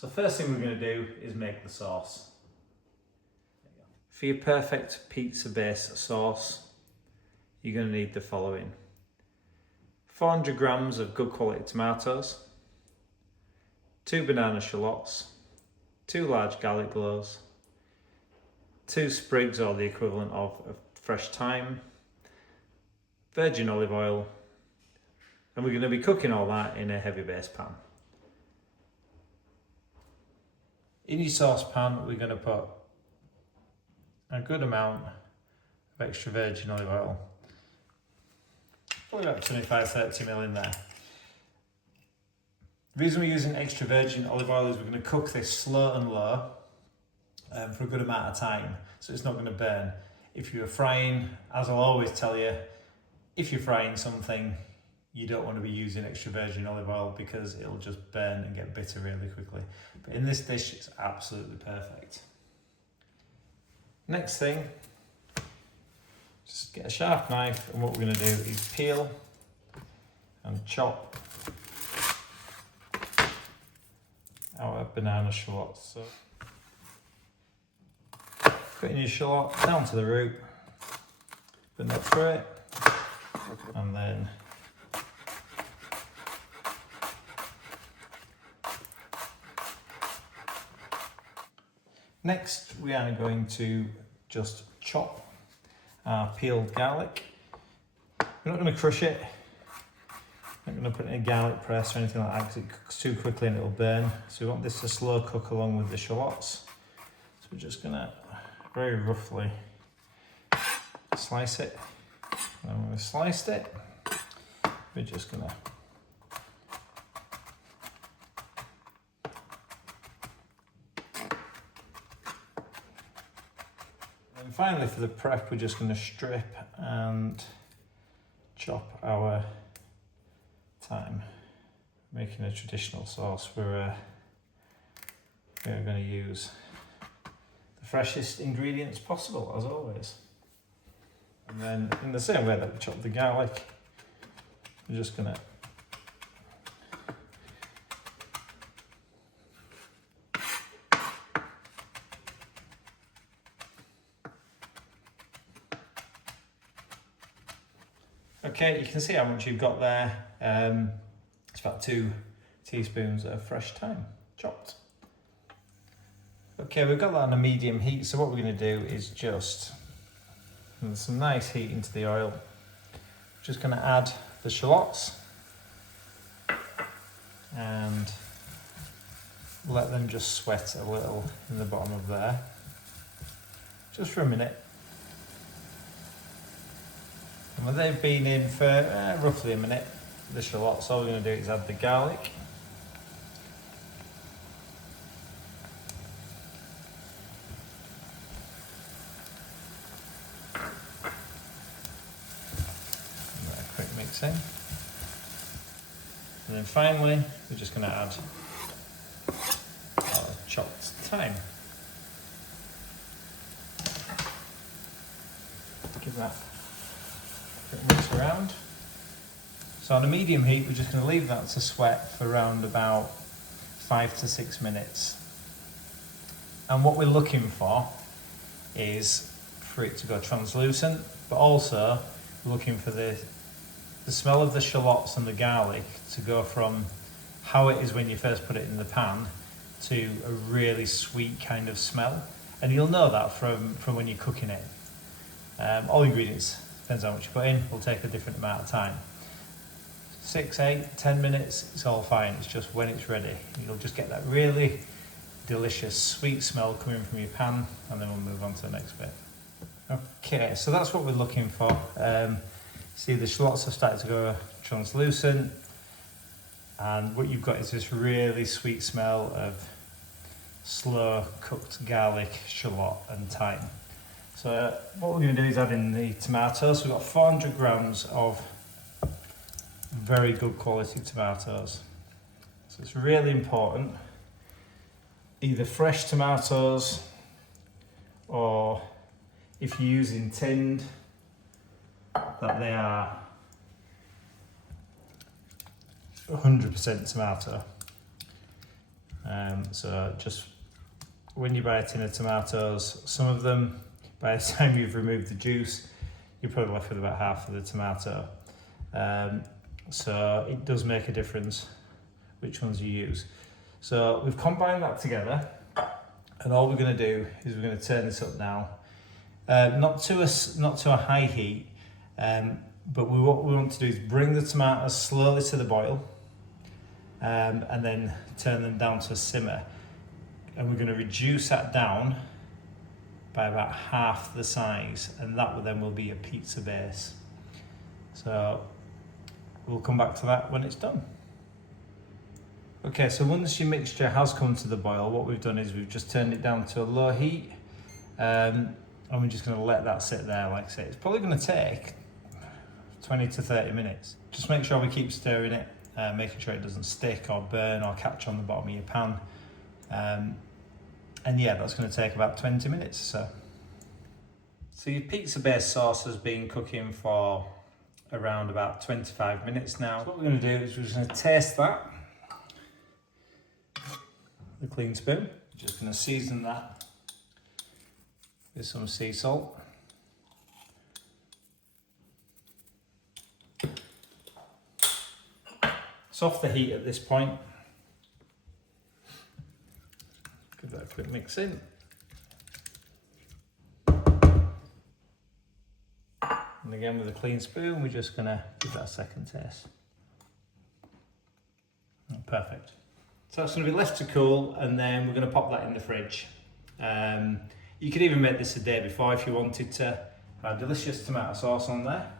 So first thing we're going to do is make the sauce. For your perfect pizza base sauce, you're going to need the following: 400 grams of good quality tomatoes, 2 banana shallots, 2 large garlic cloves, 2 sprigs or the equivalent of fresh thyme, virgin olive oil, and we're going to be cooking all that in a heavy base pan. In your saucepan, we're going to put a good amount of extra virgin olive oil, probably about 25-30 ml in there. The reason we're using extra virgin olive oil is we're going to cook this slow and low for a good amount of time, so it's not going to burn. If you're frying, as I'll always tell you, if you're frying something, you don't want to be using extra virgin olive oil because it'll just burn and get bitter really quickly. But in this dish, it's absolutely perfect. Next thing, just get a sharp knife, and what we're going to do is peel and chop our banana shallots. So, cutting your shallot down to the root, but not through it, and then next we are going to just chop our peeled garlic. We're not going to crush it. I'm not going to put it in a garlic press or anything like that because it cooks too quickly and it'll burn. So we want this to slow cook along with the shallots. So we're just going to very roughly slice it. And when we've sliced it, we're just going to and finally, for the prep, we're just going to strip and chop our thyme, making a traditional sauce. We're going to use the freshest ingredients possible, as always. And then, in the same way that we chop the garlic, we're just going to okay, you can see how much you've got there. It's about 2 teaspoons of fresh thyme, chopped. Okay, we've got that on a medium heat, so what we're going to do is just, with some nice heat into the oil, just going to add the shallots and let them just sweat a little in the bottom of there, just for a minute. And when they've been in for roughly a minute, the shallots, all we're going to do is add the garlic. Give that a quick mix in. And then finally, we're just going to add our chopped thyme. Give that mix around. So on a medium heat, we're just going to leave that to sweat for around about 5 to 6 minutes. And what we're looking for is for it to go translucent, but also we're looking for the smell of the shallots and the garlic to go from how it is when you first put it in the pan to a really sweet kind of smell. And you'll know that from when you're cooking it. All ingredients, depends how much you put in, will take a different amount of time. 6, 8, 10 minutes, it's all fine. It's just when it's ready. You'll just get that really delicious sweet smell coming from your pan, and then we'll move on to the next bit. Okay, so that's what we're looking for. See, the shallots have started to go translucent, and what you've got is this really sweet smell of slow cooked garlic, shallot and thyme. So what we're going to do is add in the tomatoes. We've got 400 grams of very good quality tomatoes. So it's really important, either fresh tomatoes or if you're using tinned, that they are 100% tomato. So just when you buy a tin of tomatoes, some of them, by the time you've removed the juice, you're probably left with about half of the tomato. So it does make a difference which ones you use. So we've combined that together, and all we're going to do is we're going to turn this up now, not to a high heat, but what we want to do is bring the tomatoes slowly to the boil, and then turn them down to a simmer, and we're going to reduce that down by about half the size, and that then will be a pizza base. So we'll come back to that when it's done. Okay, so once your mixture has come to the boil, what we've done is we've just turned it down to a low heat, and we're just going to let that sit there. Like I say, it's probably going to take 20 to 30 minutes. Just make sure we keep stirring it, making sure it doesn't stick or burn or catch on the bottom of your pan. And yeah, that's going to take about 20 minutes or so. So your pizza base sauce has been cooking for around about 25 minutes now. So what we're going to do is we're just going to taste that with a clean spoon. Just going to season that with some sea salt. It's off the heat at this point. Give that a quick mix in. And again with a clean spoon, we're just going to give that a second taste. Perfect. So that's going to be left to cool, and then we're going to pop that in the fridge. You could even make this a day before if you wanted to. Delicious tomato sauce on there.